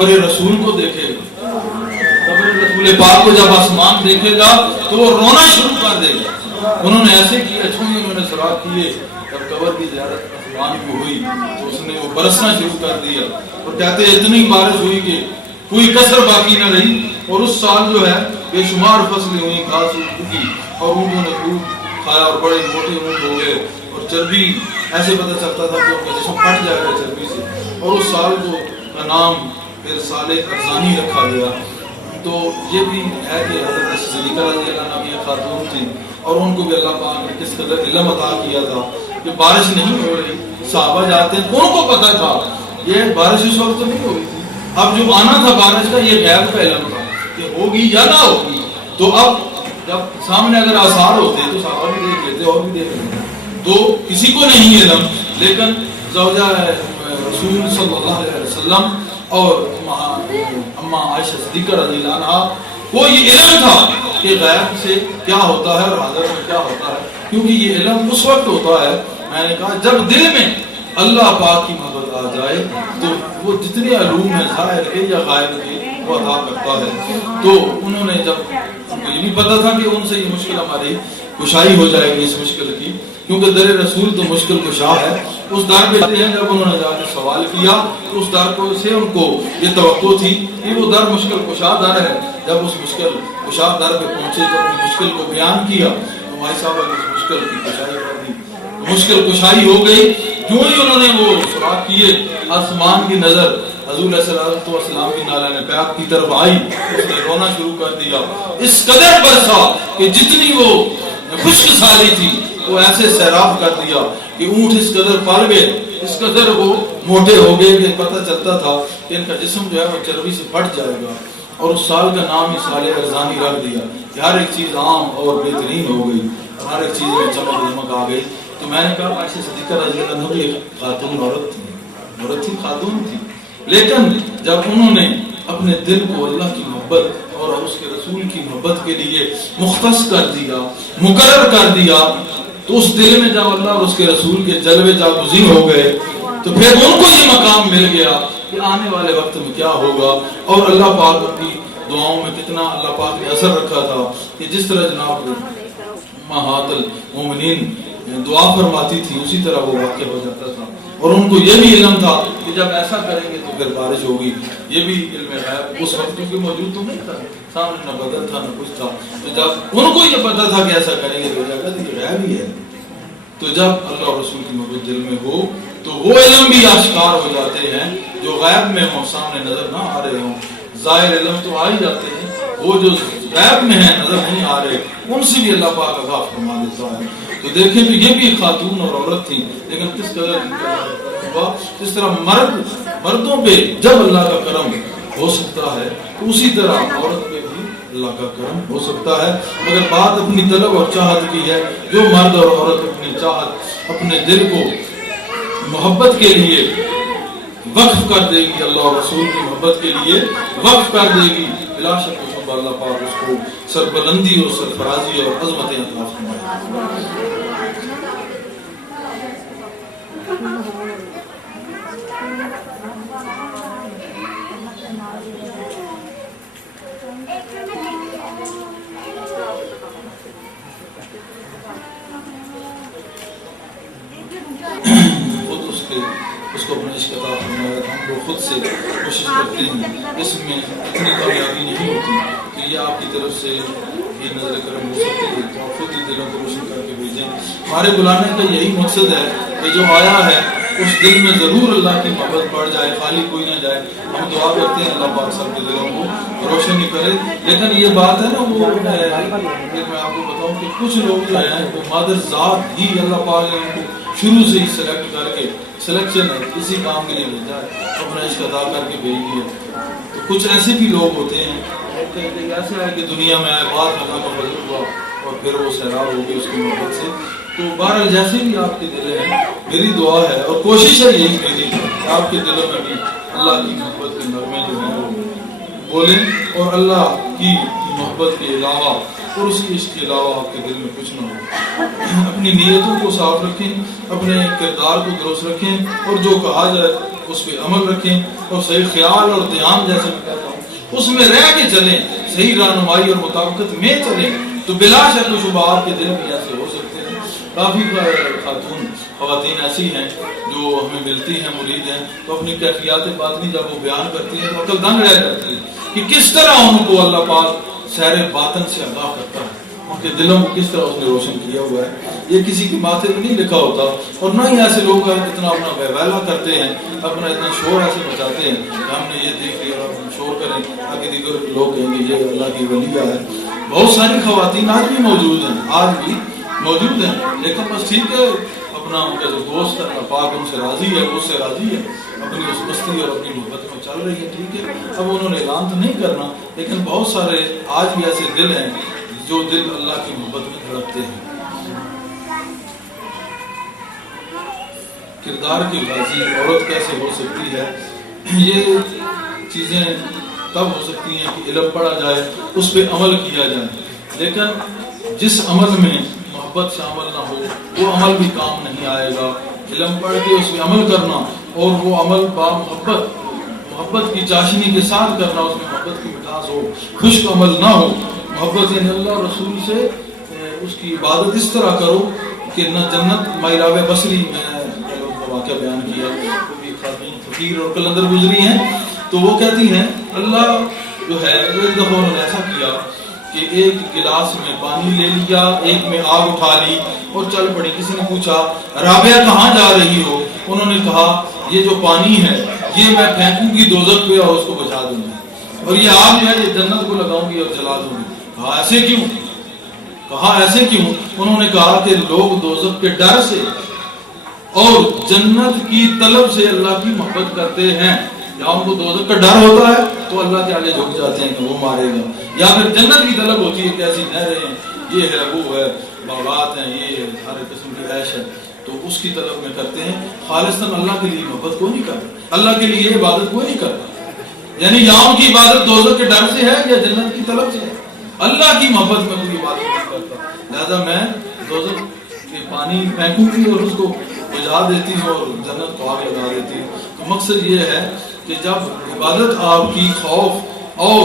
قبر رسول کو دیکھے گا، قبر رسول پاک کو جب آسمان دیکھے گا تو وہ رونا شروع کر دے گا۔ انہوں نے ایسے کیا، انہوں نے سراغ کیے، جب قبر کی زیارت آسمان کو ہوئی تو اس نے وہ برسنا شروع کر دیا، اور کہتے ہیں اتنی بارش ہوئی کہ کوئی کسر باقی نہ رہی، اور اس سال جو ہے بے شمار فصلیں ہوئی، گھاس اگی اور اونٹوں نے خوب کھایا اور بڑے موٹے اونٹ ہو گئے، اور چربی ایسے پتہ چلتا تھا کہ ان کا جسم پھٹ جائے گا چربی سے، اور اس سال کا نام پھر سال ارزانی رکھا گیا۔ تو یہ بھی ہے کہ حضرت صدیقہ رضی اللہ عنہ یہ خاتون تھی، اور ان کو بھی اللہ پاک نے کس قدر علم عطا کیا تھا کہ بارش نہیں ہو رہی، صحابہ جاتے ہیں، ان کو پتہ تھا یہ بارش اس وقت تو نہیں ہو رہی تھی، اب جو آنا تھا بارش کا یہ غیب کا علم تھا کہ ہوگی یا نہ ہوگی۔ تو اب جب سامنے اگر آثار ہوتے تو صحابہ بھی دیکھ لیتے اور بھی دیکھ لیتے، تو کسی کو نہیں علم، لیکن زوجہ رسول صلی اللہ علیہ وسلم اور اماں عائشہ صدیقہ رضی اللہ عنہ کو یہ علم تھا کہ غیب سے کیا ہوتا ہے اور حاضر میں کیا ہوتا ہے، کیونکہ یہ علم اس وقت ہوتا ہے، میں نے کہا جب دل میں اللہ پاک کی محبت آ جائے تو وہ جتنے علوم ہیں ظاہر کے یا غائب کے وہ عطا کرتا ہے۔ تو انہوں نے جب یہ بھی پتا تھا کہ ان سے یہ مشکل ہماری کشائی ہو جائے گی اس مشکل کی، کیونکہ در رسول تو مشکل کشا ہے، اس در پہ جاتے ہیں، جب انہوں نے جا کے سوال کیا تو اس در کو سے ان کو یہ توقع تھی کہ وہ در مشکل کشا در ہے۔ جب اس مشکل کشا در پہ پہنچے تو اپنی مشکل کو بیان کیا تو بھائی صاحب نے اس مشکل کی کشائی کر دی، مشکل کشائی ہو گئی۔ جو ہی انہوں نے وہ سراغ کیے، آسمان کی نظر حضور علیہ السلام کی نالہ پاک کی طرف آئی، اس نے رونا شروع کر دیا، اس قدر برسا کہ جتنی وہ خشک سالی تھی وہ ایسے سیراب کر دیا کہ اونٹ اس قدر پل گئے، اس قدر وہ موٹے ہو گئے کہ پتہ چلتا تھا کہ ان کا جسم جو ہے وہ چربی سے پھٹ جائے گا، اور اس سال کا نام ہی سال ارزانی رکھ دیا کہ ہر ایک چیز عام اور بہترین ہو گئی، اور ہر ایک چیز میں چمک دمک آ گئی۔ تو میں نے کہا عائشہ صدیقہ رضی اللہ عنہ ایک خاتون عورت تھی، خاتون تھی، لیکن جب انہوں نے اپنے دل کو اللہ کی محبت اور اس کے رسول کی محبت کے لیے مختص کر دیا، مقرر کر دیا، تو اس دل میں جب اللہ اور اس کے رسول کے جلوے جاگزین ہو گئے تو پھر ان کو یہ مقام مل گیا کہ آنے والے وقت میں کیا ہوگا، اور اللہ پاک کی دعاؤں میں کتنا اللہ پاک نے اثر رکھا تھا کہ جس طرح جناب امہات المومنین دعا فرماتی تھی اسی طرح وہ واقع ہو جاتا تھا، اور ان کو یہ بھی علم تھا کہ جب ایسا کریں گے تو پھر بارش ہوگی۔ یہ بھی علم غیب اس وقت کیونکہ موجود تو نہیں تھا، سامنے نہ بدل تھا نہ کچھ تھا، تو جب ان کو یہ پتا تھا کہ ایسا کریں گے تو جگہ یہ غیب ہی ہے۔ تو جب اللہ اور رسول کی محبت دل میں ہو تو وہ علم بھی آشکار ہو جاتے ہیں جو غیب میں ہوں، سامنے نظر نہ آ رہے ہوں۔ ظاہر علم تو آ ہی جاتے ہیں، وہ جو غیب میں ہیں نظر نہیں آ رہے ان سے بھی اللہ پاک آگاہ فرما دیتا ہے۔ تو دیکھیں تو یہ بھی خاتون اور عورت تھی، لیکن کس قدر اس طرح مردوں پہ جب اللہ کا کرم ہو سکتا ہے تو اسی طرح عورت پہ بھی اللہ کا کرم ہو سکتا ہے، مگر بات اپنی طلب اور چاہت کی ہے۔ جو مرد اور عورت اپنی چاہت اپنے دل کو محبت کے لیے وقف کر دے گی، اللہ اور رسول کی محبت کے لیے وقف کر دے گی، بلا شک اللہ پاک اس کو سربلندی اور سرفرازی اور عظمتیں عطا فرمائے۔ اس کو اپنے عشق عطا فرمایا، ہم لوگ خود سے کوشش کرتے ہیں، اس میں اتنی کامیابی نہیں ہوتی کہ یہ آپ کی طرف سے یہ نظر کرم ہو سکتی ہے، تو آپ خود ہی دلوں کو روشن کر کے بھیجیں۔ ہمارے بلانے کا یہی مقصد ہے کہ جو آیا ہے اس دل میں ضرور اللہ کی محبت پڑ جائے، خالی کوئی نہ جائے۔ ہم دعا کرتے ہیں اللہ پاک سب کے دلوں کو روشن ہی کرے، لیکن یہ بات ہے نا وہ میں آپ کو بتاؤں کہ کچھ لوگ جو ہیں وہ مادر ذات ہی اللہ پاک نے ان کو شروع سے ہی سلیکٹ کر کے سلیکشن ہے اسی کام کے لیے بھیجا ہے، اپنا عشق ادا کر کے بھیجی ہے۔ تو کچھ ایسے بھی لوگ ہوتے ہیں ایسا ہے کہ دنیا میں آئے بات اللہ کا فضل ہوا اور پھر وہ سیراب ہو گئی اس کی محبت سے۔ تو بہرحال جیسے بھی آپ کے دل ہیں، میری دعا ہے اور کوشش ہے یہی میری کہ آپ کے دلوں میں بھی اللہ کی محبت کے نغمے جو ہیں وہ بولیں، اور اللہ کی محبت کے علاوہ اور اسی عشق کے علاوہ آپ کے دل میں کچھ نہ ہو۔ اپنی نیتوں کو صاف رکھیں، اپنے کردار کو درست رکھیں، اور جو کہا جائے اس پہ عمل رکھیں، اور صحیح خیال اور دھیان جیسے میں کہتا ہوں اس میں رہ کے چلیں، صحیح رہنمائی اور مطابقت میں چلیں، تو بلا شک و شبہ آپ کے دل بھی ایسے ہو سکتے ہیں۔ کافی خواتین ایسی ہیں جو ہمیں ملتی ہیں، مرید ہیں، تو اپنی کیفیات باطنی جب وہ بیان کرتی ہیں تو عقل دنگ رہ جاتی ہے کہ کس طرح ان کو اللہ پاک سیر باطن سے آگاہ کرتا ہے، ان کے دلوں کو کس طرح اس نے روشن کیا ہوا ہے۔ یہ کسی کی ماتھے میں نہیں لکھا ہوتا، اور نہ ہی ایسے لوگ اتنا اپنا ویلا کرتے ہیں، اپنا اتنا شور ایسے مچاتے ہیں کہ ہم نے یہ دیکھ لیا اور ہم شور کریں تاکہ دیگر لوگ کہیں گے یہ اللہ کی ولیہ ہے۔ بہت ساری خواتین آج بھی موجود ہیں، آج بھی موجود ہیں، لیکن بس ٹھیک ہے، اپنا ان کا جو دوست ہے اللہ پاک ان سے راضی ہے، وہ اس سے راضی ہے، اپنی اس مستی اور اپنی محبت میں چل رہی ہے، ٹھیک ہے۔ اب انہوں نے اعلان تو نہیں کرنا، لیکن بہت سارے آج بھی ایسے دل ہیں جو دل اللہ کی محبت میں دھڑکتے ہیں۔ کردار کی غازی عورت کیسے ہو سکتی ہے؟ یہ چیزیں تب ہو سکتی ہیں کہ علم پڑھا جائے، اس پہ عمل کیا جائے، لیکن جس عمل میں محبت سے عمل نہ ہو وہ عمل بھی کام نہیں آئے گا۔ علم پڑھ کے اس پہ عمل کرنا، اور وہ عمل با محبت کی چاشنی کے ساتھ کرنا، اس میں محبت کی مٹھاس ہو، خشک عمل نہ ہو۔ محبت یعنی اللہ رسول سے اس کی عبادت اس طرح کرو کہ نہ جنت۔ مائراب بصری میں واقعہ بیان کیا، وہ بھی خاتون فقیر اور قلندر گزری ہیں، تو وہ کہتی ہیں اللہ جو ہے ایک دفعہ انہوں نے ایسا کیا کہ ایک گلاس میں پانی لے لیا، ایک میں آگ اٹھا لی اور چل پڑی۔ کسی نے پوچھا رابعہ کہاں جا رہی ہو؟ انہوں نے کہا یہ جو پانی ہے یہ میں پھینکوں گی دوزخ پہ اور اس کو بجھا دوں گی، اور یہ آگ جو ہے یہ جنت کو لگاؤں گی اور جلا دوں گی۔ کہا ایسے کیوں؟ کہا ایسے کیوں؟ انہوں نے کہا کہ لوگ دوزخ کے ڈر سے اور جنت کی طلب سے اللہ کی محبت کرتے ہیں۔ یا ان کو دوزخ کا ڈر ہوتا ہے تو اللہ کے آگے جھک جاتے ہیں کہ وہ مارے گا، یا پھر جنت کی طلب ہوتی ہے کہ ایسی نہریں ہیں، یہ ہے وہ ہے، باغات ہیں، یہ ہر قسم کی عیش ہے، تو اس کی طلب میں کرتے ہیں۔ خالصاً اللہ کے لیے محبت کو نہیں کرتا، اللہ کے لیے عبادت کو نہیں کرتا، یعنی یا ان کی عبادت دوزخ کے ڈر سے ہے یا جنت کی طلب سے ہے، اللہ کی محبت میں کوئی عبادت نہیں کرتا۔ لہذا میں دوزخ کے پانی پھینکوں گی اور اس کو بجھا دیتی ہوں اور جنت کو آگ لگا دیتی ہوں۔ تو مقصد یہ ہے کہ جب عبادت آپ کی خوف اور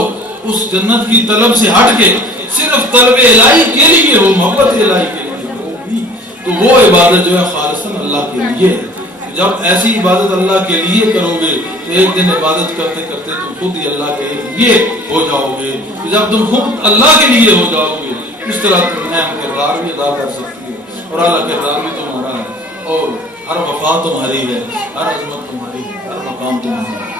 اس جنت کی طلب سے ہٹ کے صرف طلب الہی کے لیے ہو، محبت الہی کے لیے ہوگی، تو وہ عبادت جو ہے خالصاً اللہ کے لیے ہے۔ جب ایسی عبادت اللہ کے لیے کرو گے تو ایک دن عبادت کرتے کرتے تم خود ہی اللہ کے لیے ہو جاؤ گے۔ جب تم خود اللہ کے لیے ہو جاؤ گے اس طرح تم اہم کردار بھی ادا کر سکتی ہو، اور اعلیٰ کردار بھی تمہارا ہے، اور ہر وفا تمہاری ہے، ہر عظمت تمہاری ہے، ہر مقام تمہارا ہے۔